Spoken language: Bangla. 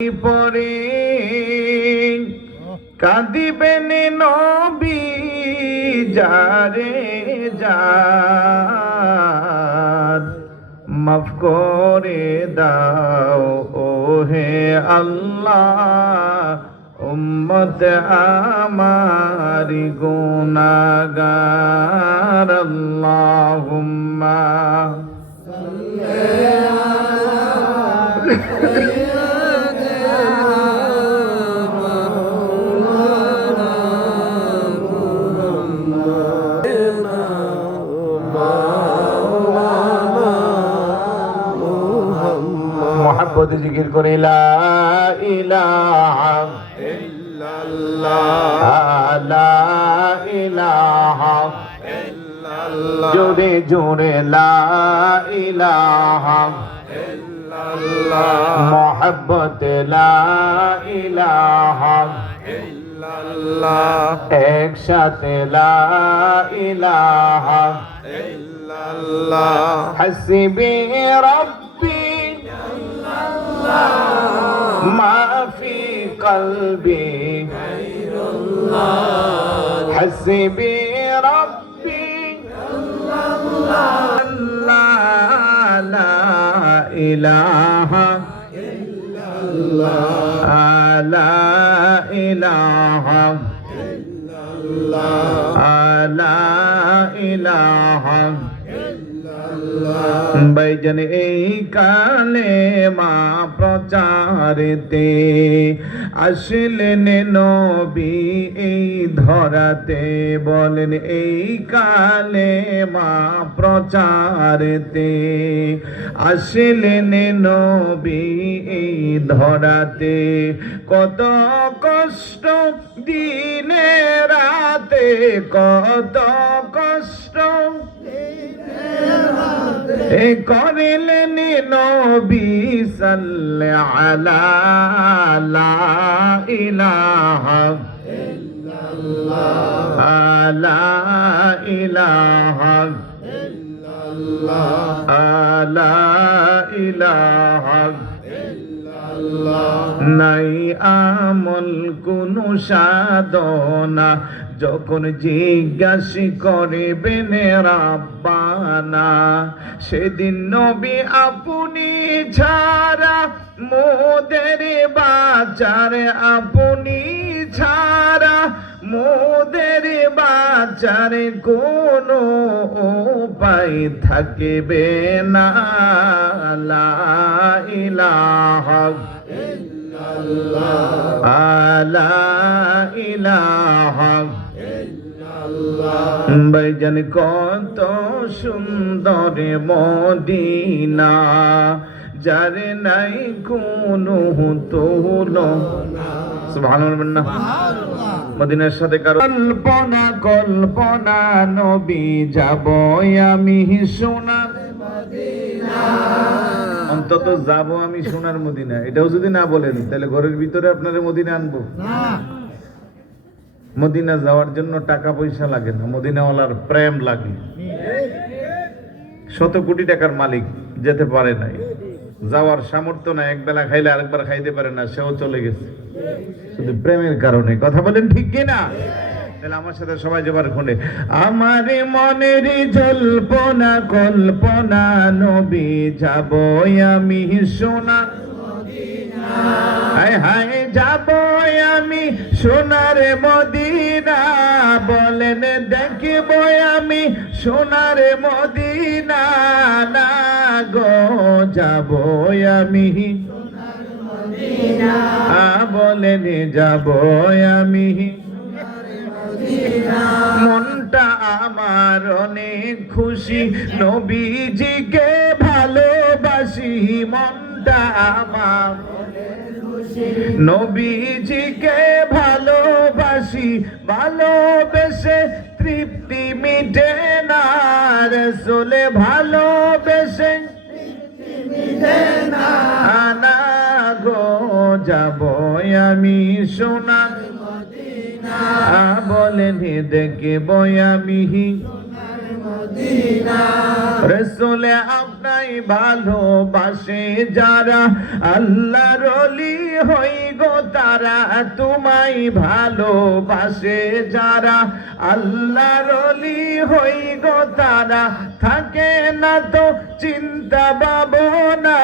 পরে কাঁদিবেন নবী যারে যার মাফ করে দাও ওহে আল্লাহ উম্মত আমারি গুনাহগার আল্লাহুম্মা মোহাব্বত জিকির করে লা ইলাহা ইল্লাল্লাহ লা ইলাহা ইল্লাল্লাহ জোরে জোরে লা ইলাহা ইল্লাল্লাহ মোহাব্বত লা ইলাহা ইল্লাল্লাহ একসাথে লা ইলাহা ইল্লাল্লাহ হাসবি রব্বি ما في قلبي غير الله حسبي ربي الله لا إله إلا الله لا إله إلا الله لا إله ভাইজান এই কালেমা প্রচারেতে আসলেন নবী এই ধরাতে বলেন এই কালেমা প্রচারেতে আসলেন নবী এই ধরাতে কত কষ্ট দিনে রাতে কত কষ্ট করিলেন নবী সাল্লাল্লাহু লা ইলাহা ইল্লাল্লাহ লা ইলাহা ইল্লাল্লাহ লা ইলাহা ইল্লাল্লাহ নাই আমল কোন সাধনা যখন জিজ্ঞাসা করিবেন রাব্বানা সেদিন নবী আপনি ছাড়া মোদের বাঁচার আপনি ছাড়া মোদের বাঁচার কোনো উপায় থাকবে না লা ইলাহা ইল্লাল্লাহ লা ইলাহা ভাইজান কত সুন্দর মদিনা যার নাই কোনো তুলনা সুবহানাল্লাহ মদিনার সাথে কারো কল্পনা কল্পনা নবী যাব আমি সোনার মদিনা অন্তত যাব আমি সোনার মদিনা এটাও যদি না বলেন তাহলে ঘরের ভিতরে আপনারা মদিনা আনবো না মদিনা যাওয়ার জন্য টাকা পয়সা লাগে না মদিনাওয়ালার প্রেম লাগে শত কোটি টাকার মালিক যেতে পারে নাই যাওয়ার সামর্থ্য নাই একবেলা খাইলে আরেকবার খাইতে পারে না সেও চলে গেছে শুধু প্রেমের কারণে কথা বলেন ঠিক কিনা তাহলে আমার সাথে সবাই যাবার খুনে আমার মনের জল্পনা কল্পনা নবী যাব আমি সোনা হায় হায় যাব আমি সোনার মদিনা বলেন দেখব আমি সোনার মদিনা না গো যাব আমি সোনার মদিনা বলেন যাব আমি মনটা আমার অনেক খুশি নবীজিকে ভালোবাসি মনটা আমার নবীজিকে ভালোবাসি ভালোবেসে তৃপ্তি মিটে না রাসূলে ভালোবেসে তৃপ্তি মিটে না না গো যাব আমি সোনার মদিনা বলেন দেখব আমি সোনার মদিনা রসুলে আপনাই ভালোবাসে যারা, আল্লাহর ওলি হই গো তারা। তোমায় ভালোবাসে যারা, আল্লাহর ওলি হই গো তারা। থাকে না তো চিন্তা ভাবনা,